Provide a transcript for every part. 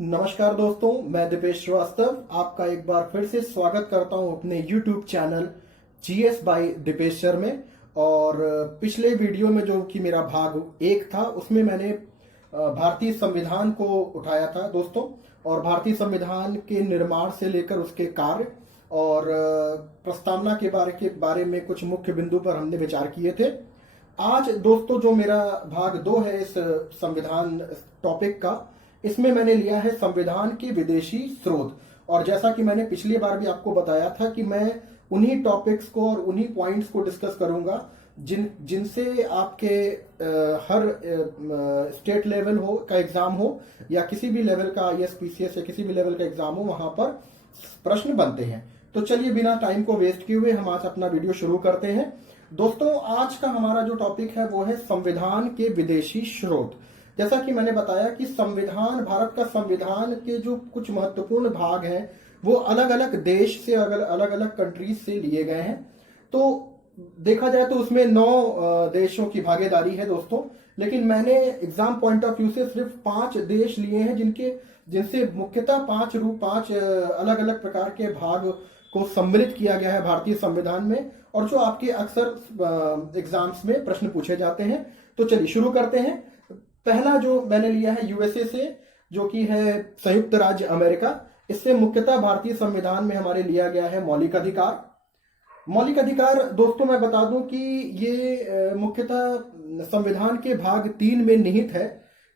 नमस्कार दोस्तों, मैं दीपेश श्रीवास्तव आपका एक बार फिर से स्वागत करता हूं अपने YouTube channel GS by Deepesh sir में। और पिछले वीडियो में जो कि मेरा भाग 1 था उसमें मैंने भारतीय संविधान को उठाया था दोस्तों, और भारतीय संविधान के निर्माण से लेकर उसके कार्य और प्रस्तावना के बारे में कुछ मुख्य बिंदु पर हमने विचार किए थे। आज दोस्तों जो मेरा भाग 2 है इस संविधान टॉपिक का, इसमें मैंने लिया है संविधान के विदेशी स्रोत। और जैसा कि मैंने पिछली बार भी आपको बताया था कि मैं उन्हीं टॉपिक्स को और उन्हीं पॉइंट्स को डिस्कस करूंगा जिनसे आपके हर स्टेट लेवल हो का एग्जाम हो या किसी भी लेवल का आईएएस पीसीएस या किसी भी लेवल का एग्जाम हो, वहां पर प्रश्न बनते हैं। तो चलिए बिना टाइम को वेस्ट किए हुए हम आज अपना वीडियो शुरू करते हैं। दोस्तों आज का हमारा जो टॉपिक है वो है संविधान के विदेशी स्रोत। जैसा कि मैंने बताया कि संविधान, भारत का संविधान के जो कुछ महत्वपूर्ण भाग हैं वो अलग अलग देश से, अलग अलग कंट्रीज से लिए गए हैं। तो देखा जाए तो उसमें 9 देशों की भागीदारी है दोस्तों, लेकिन मैंने एग्जाम पॉइंट ऑफ व्यू से सिर्फ 5 देश लिए हैं जिनसे मुख्यतः 5 अलग अलग प्रकार के भाग को सम्मिलित किया गया है भारतीय संविधान में, और जो आपके अक्सर एग्जाम्स में प्रश्न पूछे जाते हैं। तो चलिए शुरू करते हैं। पहला जो मैंने लिया है यूएसए से, जो कि है संयुक्त राज्य अमेरिका। इससे मुख्यतः भारतीय संविधान में हमारे लिया गया है मौलिक अधिकार। मौलिक अधिकार दोस्तों मैं बता दूं कि ये मुख्यतः संविधान के भाग 3 में निहित है,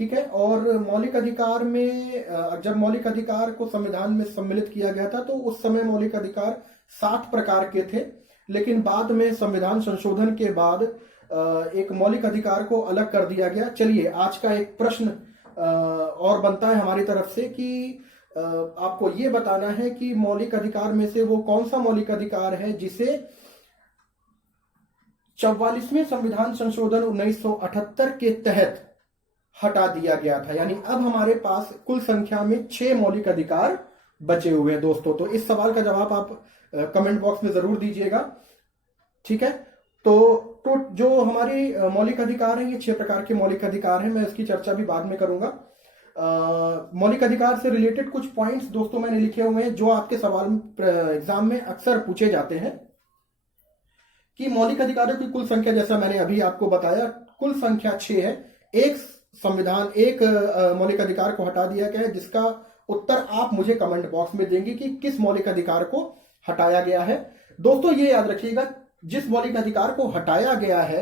ठीक है। और मौलिक अधिकार में जब मौलिक अधिकार को संविधान में सम्मिलित किया गया था तो उस समय मौलिक अधिकार 60 प्रकार के थे, लेकिन बाद में संविधान संशोधन के बाद एक मौलिक अधिकार को अलग कर दिया गया। चलिए आज का एक प्रश्न और बनता है हमारी तरफ से कि आपको ये बताना है कि मौलिक अधिकार में से वो कौन सा मौलिक अधिकार है जिसे 44वें संविधान संशोधन 1978 के तहत हटा दिया गया था। यानी अब हमारे पास कुल संख्या में 6 मौलिक अधिकार बचे हुए हैं दोस्तों। तो इस सवाल का जवाब आप कमेंट बॉक्स में जरूर दीजिएगा, ठीक है। तो जो हमारी मौलिक अधिकार है, ये 6 प्रकार के मौलिक अधिकार हैं। मैं इसकी चर्चा भी बाद में करूंगा। मौलिक अधिकार से रिलेटेड कुछ पॉइंट्स दोस्तों मैंने लिखे हुए हैं जो आपके सवाल एग्जाम में अक्सर पूछे जाते हैं कि मौलिक अधिकारों की कुल संख्या, जैसा मैंने अभी आपको बताया, कुल संख्या 6 है। एक मौलिक अधिकार को हटा दिया गया है, जिसका उत्तर आप मुझे कमेंट बॉक्स में देंगे कि किस मौलिक अधिकार को हटाया गया है। दोस्तों ये याद रखिएगा, जिस मौलिक अधिकार को हटाया गया है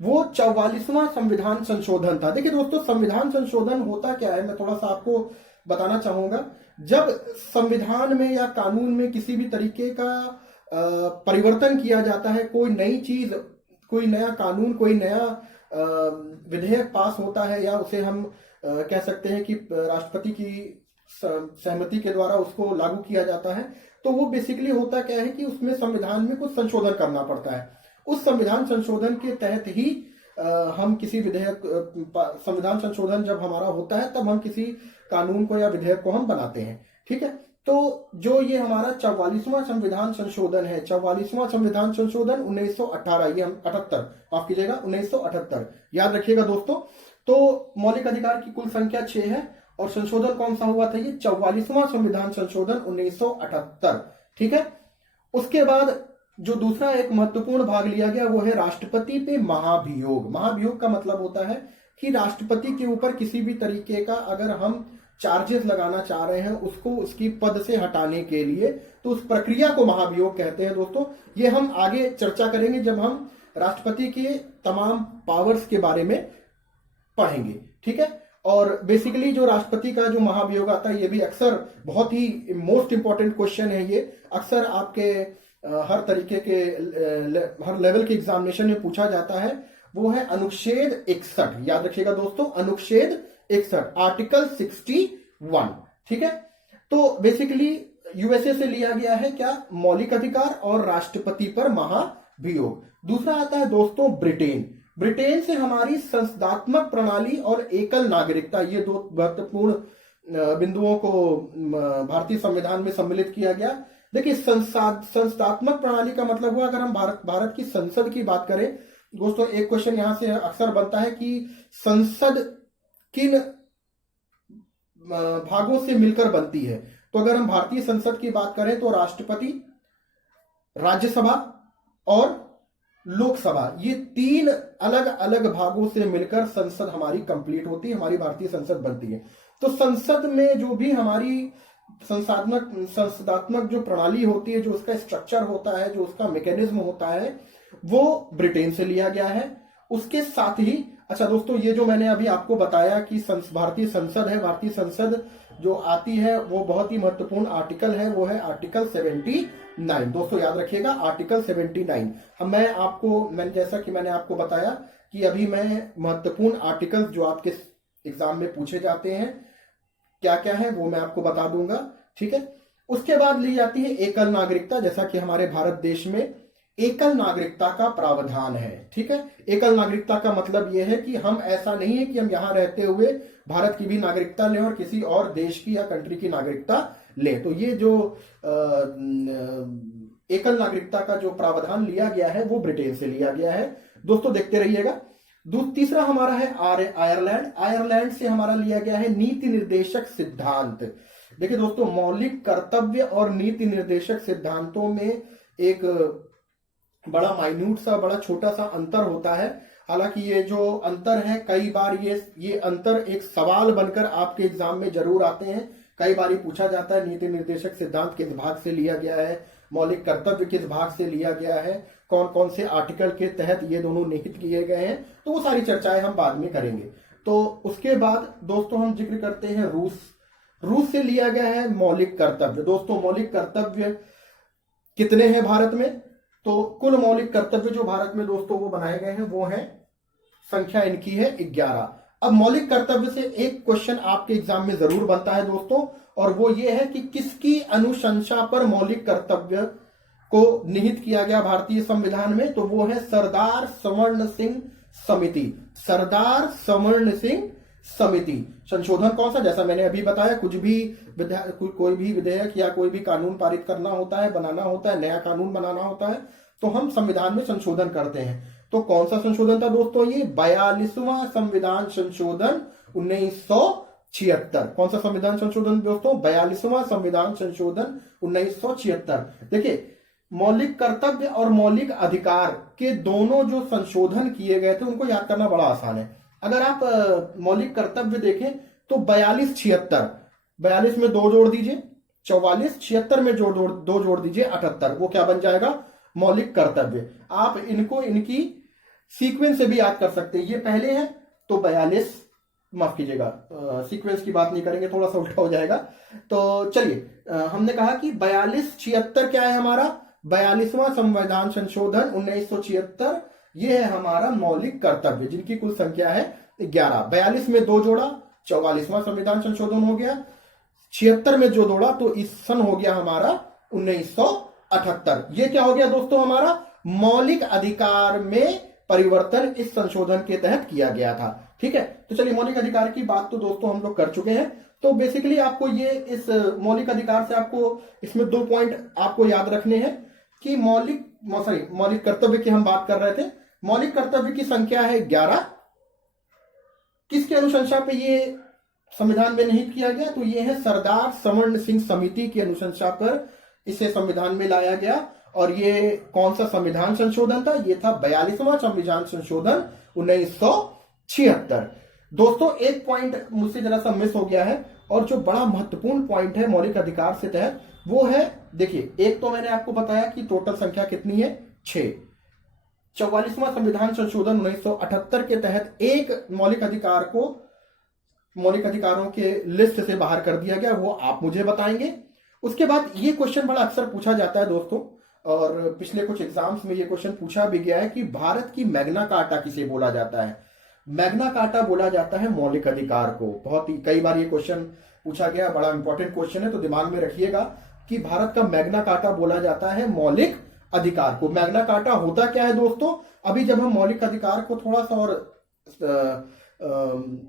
वो 44वां संविधान संशोधन था। देखिए दोस्तों, संविधान संशोधन होता क्या है, मैं थोड़ा सा आपको बताना चाहूंगा। जब संविधान में या कानून में किसी भी तरीके का परिवर्तन किया जाता है, कोई नई चीज, कोई नया कानून, कोई नया विधेयक पास होता है, या उसे हम कह सकते हैं कि राष्ट्रपति की सहमति के द्वारा उसको लागू किया जाता है, तो वो बेसिकली होता क्या है कि उसमें संविधान में कुछ संशोधन करना पड़ता है। उस संविधान संशोधन के तहत ही हम किसी विधेयक, संविधान संशोधन जब हमारा होता है तब हम किसी कानून को या विधेयक को हम बनाते हैं, ठीक है। तो जो ये हमारा 44वां संविधान संशोधन है, 44वां संविधान संशोधन 1918, ये हम 78, माफ कीजिएगा 1978 याद रखिएगा दोस्तों। तो मौलिक अधिकार की कुल संख्या 6 है और संशोधन कौन सा हुआ था, ये 44वां संविधान संशोधन 1978, ठीक है। उसके बाद जो दूसरा एक महत्वपूर्ण भाग लिया गया वो है राष्ट्रपति पे महाभियोग। महाभियोग का मतलब होता है कि राष्ट्रपति के ऊपर किसी भी तरीके का अगर हम चार्जेस लगाना चाह रहे हैं उसको उसकी पद से हटाने के लिए, तो उस प्रक्रिया को महाभियोग कहते हैं दोस्तों। ये हम आगे चर्चा करेंगे जब हम राष्ट्रपति के तमाम पावर्स के बारे में पढ़ेंगे, ठीक है। और बेसिकली जो राष्ट्रपति का जो महाभियोग आता है, ये भी अक्सर बहुत ही मोस्ट इंपॉर्टेंट क्वेश्चन है। ये अक्सर आपके हर तरीके के हर लेवल के एग्जामिनेशन में पूछा जाता है। वो है अनुच्छेद 61, याद रखिएगा दोस्तों, अनुच्छेद 61, आर्टिकल 61, ठीक है। तो बेसिकली यूएसए से लिया गया है क्या, मौलिक अधिकार और राष्ट्रपति पर महाभियोग। दूसरा आता है दोस्तों ब्रिटेन। ब्रिटेन से हमारी संसदात्मक प्रणाली और एकल नागरिकता, ये 2 महत्वपूर्ण बिंदुओं को भारतीय संविधान में सम्मिलित किया गया। देखिए संसदात्मक प्रणाली का मतलब हुआ, अगर हम भारत की संसद की बात करें दोस्तों, एक क्वेश्चन यहां से अक्सर बनता है कि संसद किन भागों से मिलकर बनती है। तो अगर हम भारतीय संसद की बात करें तो राष्ट्रपति, राज्यसभा और लोकसभा, ये 3 अलग अलग भागों से मिलकर संसद हमारी कंप्लीट होती है, हमारी भारतीय संसद बनती है। तो संसद में जो भी हमारी संसदात्मक जो प्रणाली होती है, जो उसका स्ट्रक्चर होता है, जो उसका मैकेनिज्म होता है, वो ब्रिटेन से लिया गया है। उसके साथ ही अच्छा दोस्तों, ये जो मैंने अभी आपको बताया कि भारतीय संसद है, भारतीय संसद जो आती है वो बहुत ही महत्वपूर्ण आर्टिकल है, वो है आर्टिकल 79। दोस्तों याद रखिएगा, आर्टिकल 79। मैंने जैसा कि मैंने आपको बताया कि अभी मैं महत्वपूर्ण आर्टिकल जो आपके एग्जाम में पूछे जाते हैं क्या क्या है वो मैं आपको बता दूंगा, ठीक है। उसके बाद ली जाती है एकल नागरिकता, जैसा कि हमारे भारत देश में एकल नागरिकता का प्रावधान है, ठीक है। एकल नागरिकता का मतलब यह है कि हम ऐसा नहीं है कि हम यहां रहते हुए भारत की भी नागरिकता लें और किसी और देश की या कंट्री की नागरिकता लें। तो ये जो एकल नागरिकता का जो प्रावधान लिया गया है वो ब्रिटेन से लिया गया है। दोस्तों देखते रहिएगा। तीसरा हमारा है आयरलैंड। आयरलैंड से हमारा लिया गया है नीति निर्देशक सिद्धांत। देखिए दोस्तों, मौलिक कर्तव्य और नीति निर्देशक सिद्धांतों में एक बड़ा माइन्यूट सा, बड़ा छोटा सा अंतर होता है। हालांकि ये जो अंतर है, कई बार ये अंतर एक सवाल बनकर आपके एग्जाम में जरूर आते हैं। कई बार ये पूछा जाता है नीति निर्देशक सिद्धांत किस भाग से लिया गया है, मौलिक कर्तव्य किस भाग से लिया गया है, कौन कौन से आर्टिकल के तहत ये दोनों निहित किए गए हैं। तो वो सारी चर्चाएं हम बाद में करेंगे। तो उसके बाद दोस्तों हम जिक्र करते हैं रूस से लिया गया है मौलिक कर्तव्य। दोस्तों मौलिक कर्तव्य कितने हैं भारत में? तो कुल मौलिक कर्तव्य जो भारत में दोस्तों वो बनाए गए हैं वो है, संख्या इनकी है 11। अब मौलिक कर्तव्य से एक क्वेश्चन आपके एग्जाम में जरूर बनता है दोस्तों, और वो ये है कि किसकी अनुशंसा पर मौलिक कर्तव्य को निहित किया गया भारतीय संविधान में? तो वो है सरदार स्वर्ण सिंह समिति। सरदार स्वर्ण सिंह समिति। संशोधन कौन सा? जैसा मैंने अभी बताया, कोई भी विधेयक या कोई भी कानून पारित करना होता है, बनाना होता है, नया कानून बनाना होता है, तो हम संविधान में संशोधन करते हैं। तो कौन सा संशोधन था दोस्तों? ये 42वां संविधान संशोधन 1976। कौन सा संविधान संशोधन दोस्तों? 42वां संविधान संशोधन 1976। देखिए, मौलिक कर्तव्य और मौलिक अधिकार के दोनों जो संशोधन किए गए थे उनको याद करना बड़ा आसान है। अगर आप मौलिक कर्तव्य देखें तो 42-76, 42 में 2 जोड़ दीजिए 44, 76 में 2 जोड़ दीजिए 78। वो क्या बन जाएगा? मौलिक कर्तव्य। आप इनको इनकी सीक्वेंस से भी याद कर सकते हैं। ये पहले है तो 42, माफ कीजिएगा सीक्वेंस की बात नहीं करेंगे, थोड़ा सा उल्टा हो जाएगा। तो चलिए, हमने कहा कि 42-76 क्या है हमारा? 42वां संविधान संशोधन 1976, ये है हमारा मौलिक कर्तव्य, जिनकी कुल संख्या है 11। 42 में 2 जोड़ा 44वां संविधान संशोधन हो गया, 76 में जो जोड़ा तो इस सन हो गया हमारा 1978। ये क्या हो गया दोस्तों? हमारा मौलिक अधिकार में परिवर्तन इस संशोधन के तहत किया गया था। ठीक है, तो चलिए मौलिक अधिकार की बात तो दोस्तों हम लोग कर चुके हैं। तो बेसिकली आपको ये इस मौलिक अधिकार से आपको इसमें 2 पॉइंट आपको याद रखने हैं कि मौलिक कर्तव्य की हम बात कर रहे थे। मौलिक कर्तव्य की संख्या है 11। किसके अनुशंसा पे ये संविधान में निहित किया गया? तो ये है सरदार स्वर्ण सिंह समिति की अनुशंसा पर इसे संविधान में लाया गया। और ये कौन सा संविधान संशोधन था? ये था 42वां संविधान संशोधन 1976। दोस्तों एक पॉइंट मुझसे जरा सा मिस हो गया है, और जो बड़ा महत्वपूर्ण पॉइंट है मौलिक अधिकार से तहत वो है, देखिए, एक तो मैंने आपको बताया कि टोटल संख्या कितनी है, 6। 44वां संविधान संशोधन 1978 के तहत एक मौलिक अधिकार को मौलिक अधिकारों के लिस्ट से बाहर कर दिया गया, वो आप मुझे बताएंगे। उसके बाद ये क्वेश्चन बड़ा अक्सर पूछा जाता है दोस्तों, और पिछले कुछ एग्जाम्स में ये क्वेश्चन पूछा भी गया है कि भारत की मैग्ना कार्टा किसे बोला जाता है? मैग्ना कार्टा बोला जाता है मौलिक अधिकार को। बहुत ही कई बार ये क्वेश्चन पूछा गया, बड़ा इंपॉर्टेंट क्वेश्चन है, तो दिमाग में रखिएगा कि भारत का मैग्ना कार्टा बोला जाता है मौलिक अधिकार को। मैग्ना कार्टा होता क्या है दोस्तों? अभी जब हम मौलिक अधिकार को थोड़ा सा और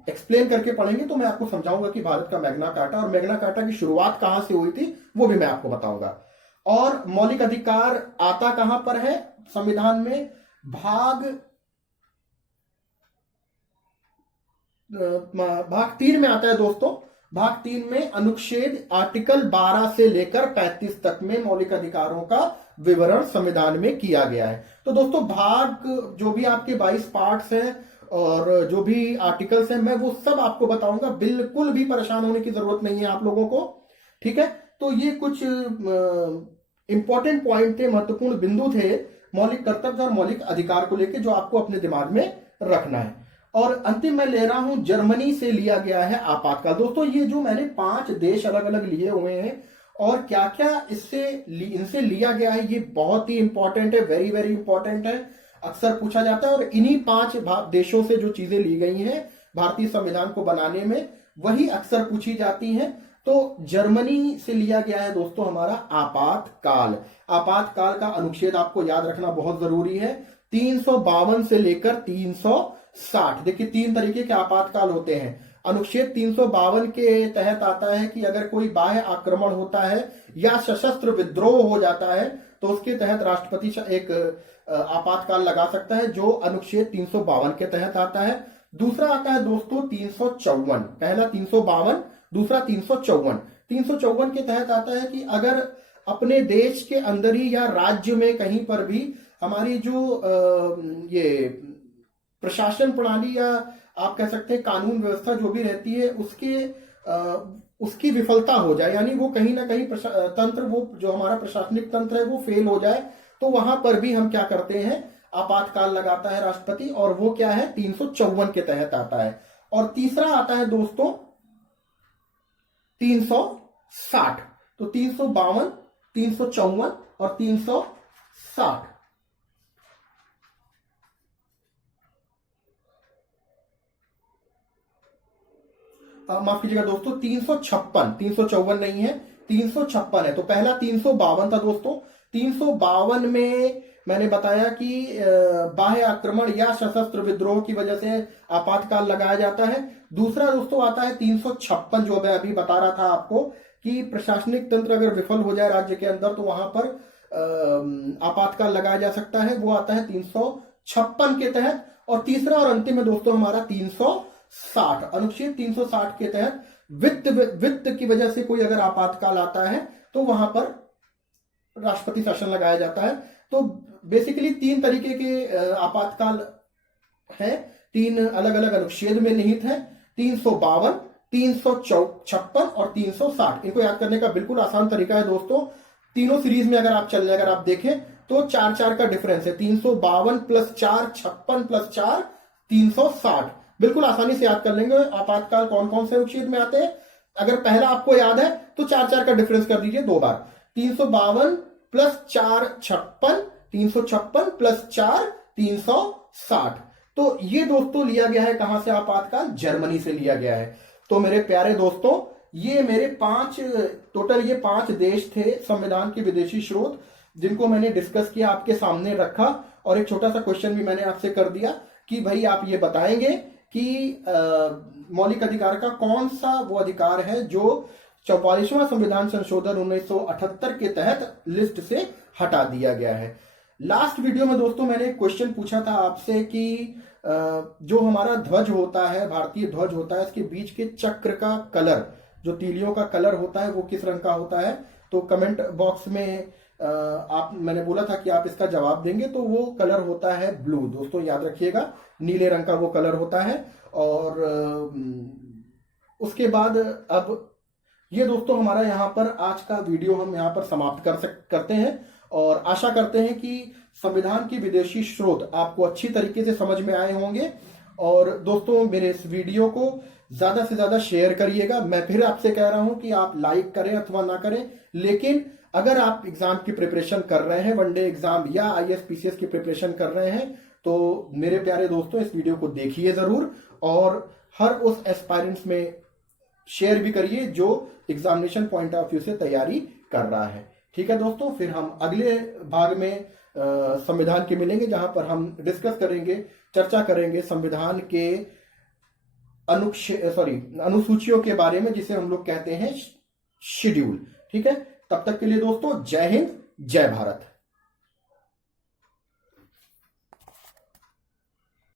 एक्सप्लेन करके पढ़ेंगे तो मैं आपको समझाऊंगा कि भारत का मैग्ना कार्टा और मैग्ना कार्टा की शुरुआत कहां से हुई थी वो भी मैं आपको बताऊंगा। और मौलिक अधिकार आता कहां पर है संविधान में? भाग 3 में आता है दोस्तों। भाग 3 में अनुच्छेद आर्टिकल 12 से लेकर 35 तक में मौलिक अधिकारों का विवरण संविधान में किया गया है। तो दोस्तों भाग जो भी आपके 22 पार्ट्स हैं और जो भी आर्टिकल्स हैं मैं वो सब आपको बताऊंगा, बिल्कुल भी परेशान होने की जरूरत नहीं है आप लोगों को। ठीक है, तो ये कुछ इंपॉर्टेंट पॉइंट थे, महत्वपूर्ण बिंदु थे मौलिक कर्तव्य और मौलिक अधिकार को लेकर जो आपको अपने दिमाग में रखना है। और अंतिम मैं ले रहा हूं जर्मनी से लिया गया है आपातकाल। दोस्तों ये जो मैंने 5 देश अलग अलग लिए हुए हैं और क्या क्या इनसे लिया गया है, ये बहुत ही इंपॉर्टेंट है, वेरी वेरी इंपॉर्टेंट है, अक्सर पूछा जाता है। और इन्हीं 5 देशों से जो चीजें ली गई हैं भारतीय संविधान को बनाने में वही अक्सर पूछी जाती हैं। तो जर्मनी से लिया गया है दोस्तों हमारा आपातकाल। आपातकाल का अनुच्छेद आपको याद रखना बहुत जरूरी है, 352 से लेकर 360। देखिए 3 तरीके के आपातकाल होते हैं। अनुच्छेद 352 के तहत आता है कि अगर कोई बाह्य आक्रमण होता है या सशस्त्र विद्रोह हो जाता है तो उसके तहत राष्ट्रपति एक आपातकाल लगा सकता है, जो अनुच्छेद 352 के तहत आता है। दूसरा आता है दोस्तों 354, पहला 352, दूसरा 354। 354 के तहत आता है कि अगर अपने देश के अंदर ही या राज्य में कहीं पर भी हमारी जो ये प्रशासन प्रणाली या आप कह सकते हैं कानून व्यवस्था जो भी रहती है उसकी विफलता हो जाए, यानी वो कहीं ना कहीं तंत्र, वो जो हमारा प्रशासनिक तंत्र है वो फेल हो जाए, तो वहां पर भी हम क्या करते हैं, आपातकाल लगाता है राष्ट्रपति, और वो क्या है 354 के तहत आता है। और तीसरा आता है दोस्तों 360। तो 352, 354 और 360। माफ कीजिएगा दोस्तों 356, 354 नहीं है, 356 है। तो पहला 352 था दोस्तों। 352 में मैंने बताया कि बाह्य आक्रमण या सशस्त्र विद्रोह की वजह से आपातकाल लगाया जाता है। दूसरा दोस्तों आता है 356, जो मैं अभी बता रहा था आपको कि प्रशासनिक तंत्र अगर विफल हो जाए राज्य के अंदर तो वहां पर आपातकाल लगाया जा सकता है, वो आता है 356 के तहत। और तीसरा और अंतिम है दोस्तों हमारा 360, अनुच्छेद 360 के तहत वित्त की वजह से कोई अगर आपातकाल आता है तो वहां पर राष्ट्रपति शासन लगाया जाता है। तो बेसिकली 3 तरीके के आपातकाल है, 3 अलग अलग अनुच्छेद में निहित है, 352, 356 और 360। इनको याद करने का बिल्कुल आसान तरीका है दोस्तों, तीनों सीरीज में अगर आप चल रहे, अगर आप देखें तो 4-4 का डिफरेंस है, 352 + 4, 56 + 4, 360। बिल्कुल आसानी से याद कर लेंगे आपातकाल कौन कौन से अनुच्छेद में आते हैं। अगर पहला आपको याद है तो 4-4 का डिफरेंस कर दीजिए 2 बार, 352 + 4 56, 356 + 4 360। तो ये दोस्तों लिया गया है कहां से आपातकाल, जर्मनी से लिया गया है। तो मेरे प्यारे दोस्तों ये मेरे 5 देश थे संविधान के विदेशी स्रोत जिनको मैंने डिस्कस किया, आपके सामने रखा। और एक छोटा सा क्वेश्चन भी मैंने आपसे कर दिया कि भाई आप ये बताएंगे कि मौलिक अधिकार का कौन सा वो अधिकार है जो 44वां संविधान संशोधन 1978 के तहत लिस्ट से हटा दिया गया है। लास्ट वीडियो में दोस्तों मैंने एक क्वेश्चन पूछा था आपसे कि जो हमारा ध्वज होता है, भारतीय ध्वज होता है, इसके बीच के चक्र का कलर, जो तीलियों का कलर होता है वो किस रंग का होता है। तो कमेंट बॉक्स में मैंने बोला था कि आप इसका जवाब देंगे, तो वो कलर होता है ब्लू। दोस्तों याद रखिएगा, नीले रंग का वो कलर होता है। और उसके बाद अब ये दोस्तों हमारा यहाँ पर आज का वीडियो हम यहाँ पर समाप्त करते हैं और आशा करते हैं कि संविधान की विदेशी स्रोत आपको अच्छी तरीके से समझ में आए होंगे। और दोस्तों मेरे इस वीडियो को ज्यादा से ज्यादा शेयर करिएगा। मैं फिर आपसे कह रहा हूं कि आप लाइक करें अथवा ना करें, लेकिन अगर आप एग्जाम की प्रिपरेशन कर रहे हैं, वनडे एग्जाम या आईएएस पीसीएस की प्रिपरेशन कर रहे हैं, तो मेरे प्यारे दोस्तों इस वीडियो को देखिए जरूर और हर उस एस्पायरेंट्स में शेयर भी करिए जो एग्जामिनेशन पॉइंट ऑफ व्यू से तैयारी कर रहा है। ठीक है दोस्तों, फिर हम अगले भाग में संविधान के मिलेंगे जहां पर हम डिस्कस करेंगे, चर्चा करेंगे संविधान के अनुसूचियों के बारे में, जिसे हम लोग कहते हैं शेड्यूल। ठीक है, तब तक के लिए दोस्तों जय हिंद, जय भारत।